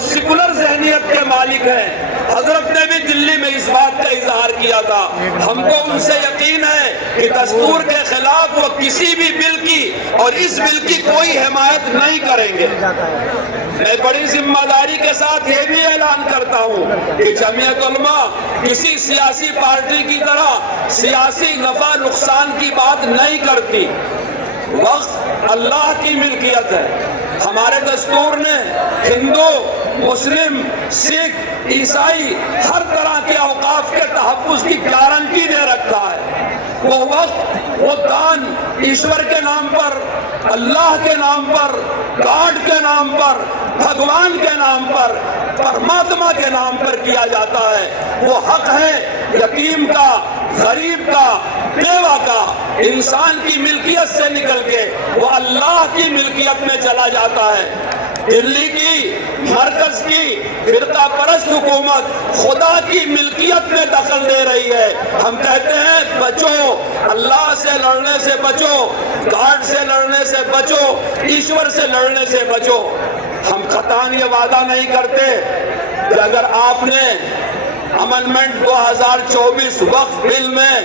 Secular ذہنیت کے مالک ہیں۔ حضرت نے بھی دلی میں اس بات کا اظہار کیا تھا۔ ہم کو ان سے یقین ہے کہ دستور کے خلاف وہ کسی بھی بل کی اور اس بل کی کوئی حمایت نہیں کریں گے۔ میں بڑی ذمہ داری کے ساتھ یہ بھی اعلان کرتا ہوں کہ جمعیت علماء کسی سیاسی پارٹی کی طرح سیاسی نفع نقصان کی بات نہیں کرتی۔ وقت اللہ کی ملکیت ہے۔ ہمارے دستور نے ہندو، مسلم، سکھ، عیسائی ہر طرح کے اوقاف کے تحفظ کی گارنٹی دے رکھا ہے۔ وہ وقت، وہ دان ایشور کے نام پر، اللہ کے نام پر، گاڈ کے نام پر، بھگوان کے نام پر، پرماتما کے نام پر کیا جاتا ہے۔ وہ حق ہے یتیم کا، غریب کا، بیوہ کا۔ انسان کی ملکیت سے نکل کے وہ اللہ کی ملکیت میں چلا جاتا ہے۔ دلی کی، مرکز کی فرقہ پرست حکومت خدا کی ملکیت میں دخل دے رہی ہے۔ ہم کہتے ہیں بچو، اللہ سے لڑنے سے بچو، گاڈ سے لڑنے سے بچو، ایشور سے لڑنے سے بچو۔ ہم قطعاً یہ وعدہ نہیں کرتے کہ اگر آپ نے امنڈمنٹ 2024 وقف بل میں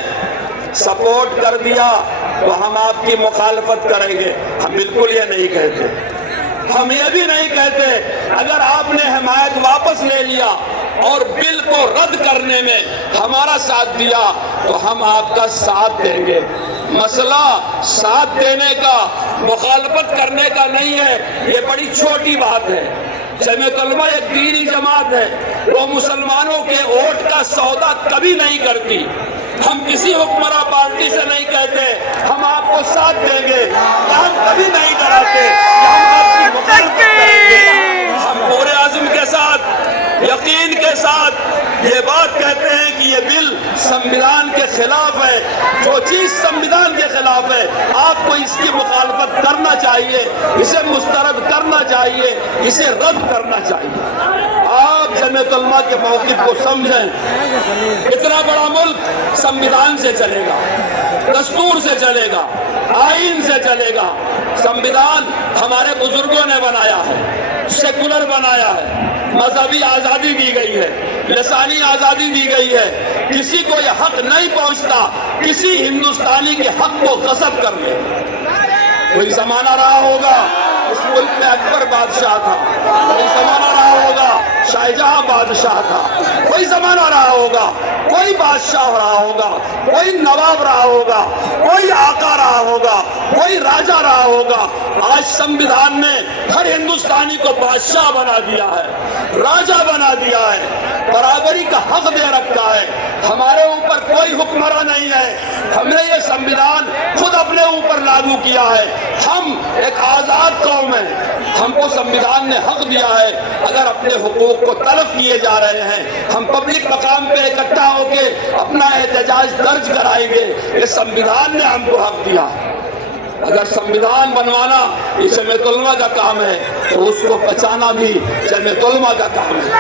سپورٹ کر دیا تو ہم آپ کی مخالفت کریں گے۔ ہم بالکل یہ نہیں کہتے۔ ہم یہ بھی نہیں کہتے اگر آپ نے حمایت واپس لے لیا اور بل کو رد کرنے میں ہمارا ساتھ دیا تو ہم آپ کا ساتھ دیں گے۔ مسئلہ ساتھ دینے کا، مخالفت کرنے کا نہیں ہے۔ یہ بڑی چھوٹی بات ہے۔ جمعیت علماء ایک دینی جماعت ہے، وہ مسلمانوں کے ووٹ کا سودا کبھی نہیں کرتی۔ ہم کسی حکمراں پارٹی سے نہیں کہتے ہم آپ کو ساتھ دیں گے، ہم کبھی نہیں ڈراتے کہ ہم آپ کی مخالفت کریں گے۔ ہم پورے عزم کے ساتھ، یقین کے ساتھ یہ بات کہتے ہیں کہ یہ بل سنویدھان کے خلاف ہے۔ جو چیز سنویدھان کے خلاف ہے آپ کو اس کی مخالفت کرنا چاہیے، اسے مسترد کرنا چاہیے، اسے رد کرنا چاہیے۔ آپ جمعیت علماء کے موقف کو سمجھیں۔ اتنا بڑا ملک سنویدھان سے چلے گا، دستور سے چلے گا، آئین سے چلے گا۔ سنویدھان ہمارے بزرگوں نے بنایا ہے، سیکولر بنایا ہے، مذہبی آزادی دی گئی ہے، لسانی آزادی دی گئی ہے۔ کسی کو یہ حق نہیں پہنچتا کسی ہندوستانی کے حق کو غصب کرنے۔ کوئی زمانہ رہا ہوگا اس ملک میں اکبر بادشاہ تھا، کوئی زمانہ رہا ہوگا شاہ جہاں بادشاہ تھا، کوئی زمانہ رہا ہوگا کوئی بادشاہ رہا ہوگا، کوئی نواب رہا ہوگا، کوئی آقا رہا ہوگا، کوئی راجہ رہا ہوگا۔ آج سنویدھان نے ہر ہندوستانی کو بادشاہ بنا دیا ہے، راجہ بنا دیا ہے، برابری کا حق دے رکھا ہے۔ ہمارے اوپر کوئی حکمراں نہیں ہے، ہم نے یہ سنویدھان خود اپنے اوپر لاگو کیا ہے۔ ہم ایک آزاد قوم ہیں، ہم کو سنویدھان نے حق دیا ہے۔ اگر اپنے حقوق کو طلب کیے جا رہے ہیں ہم پبلک مقام پہ اکٹھا ہو کے اپنا احتجاج درج کرائیں گے۔ یہ سنویدھان نے ہم کو حق دیا۔ اگر سنویدھان بنوانا یہ جمعیت علماء کا کام ہے تو اس کو بچانا بھی جمعیت علماء کا کام ہے۔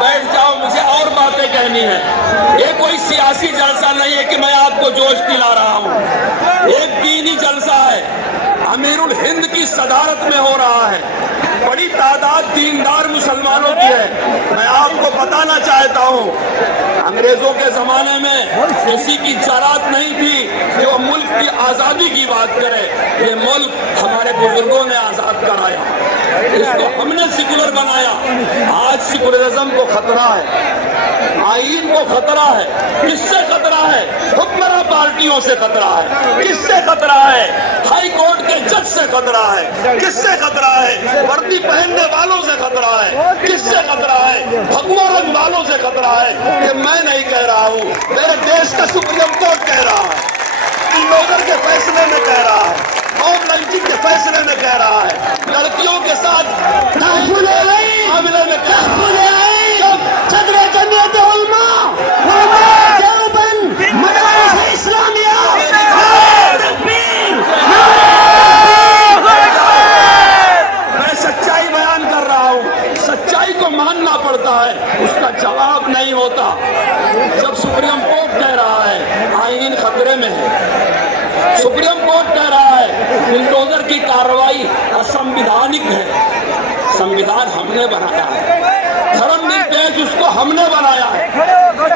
بیٹھ جاؤ، مجھے اور باتیں کہنی ہے۔ یہ کوئی سیاسی جلسہ نہیں ہے کہ میں آپ کو جوش دلا رہا ہوں، ایک دینی جلسہ ہے، امیر الہند کی صدارت میں ہو رہا ہے، بڑی تعداد دیندار مسلمانوں کی ہے۔ میں آپ کو بتانا چاہتا ہوں انگریزوں کے زمانے میں کسی کی جرات نہیں تھی جو ملک کی آزادی کی بات کرے۔ یہ ملک ہمارے بزرگوں نے آزاد کرایا، اس کو ہم نے سیکولر بنایا۔ آج سیکولرزم کو خطرہ ہے، آئین کو خطرہ ہے۔ کس سے خطرہ ہے؟ حکمراں پارٹیوں سے خطرہ ہے۔ کس سے خطرہ ہے؟ ہائی کورٹ کے جج سے خطرہ ہے۔ کس سے خطرہ ہے؟ وردی پہننے والوں سے خطرہ ہے۔ کس سے خطرہ ہے؟ بھگوا رنگ والوں سے خطرہ ہے۔ کہ میں نہیں کہہ رہا ہوں، میرے دیش کا سپریم کورٹ کہہ رہا ہے، لوگر کے فیصلے میں کہہ رہا ہے، ہوم لنچنگ کے فیصلے میں کہہ رہا ہے، لڑکیوں کے ساتھ معاملے میں کہہ رہا ہے۔ ماننا پڑتا ہے، اس کا جواب نہیں ہوتا۔ جب سپریم کورٹ کہہ رہا ہے آئین خطرے میں ہے، سپریم کورٹ کہہ رہا ہے بلڈوزر کی کارروائی اسمویدھانک ہے، سمویدھان ہم نے بنایا ہے، دھرم نرپیکش اس کو ہم نے بنایا ہے،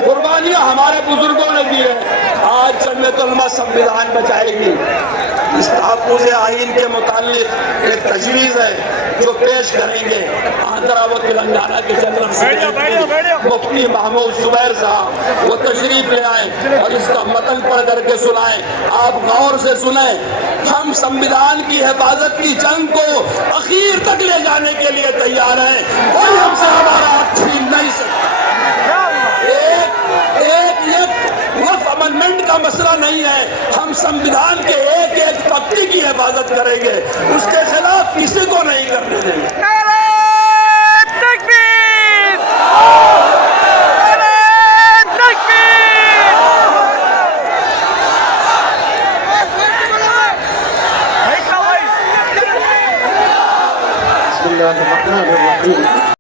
قربانیاں ہمارے بزرگوں نے دی ہے۔ آج جمعیت علماء سمویدھان بچائے گی۔ اس تحفظ آئین کے متعلق ایک تجویز ہے جو پیش کریں گے آندھرا و تلنگانہ کے جنرل سیکریٹری مفتی محمود زبیر صاحب، وہ تشریف لے آئیں اور اس کا متن پڑھ کر کے سنائیں۔ آپ غور سے سنیں، ہم سمویدھان کی حفاظت کی جنگ کو اخیر تک لے جانے کے لیے تیار ہیں، کوئی ہم سے ہمارا حق چھین نہیں سکتا۔ وقف امنڈمنٹ کا مسئلہ نہیں ہے، ہم سمویدھان کے ایک ایک پتی کی حفاظت کریں گے، اس کے خلاف کسی کو نہیں کرنے دیں گے۔ بسم الله الرحمن الرحيم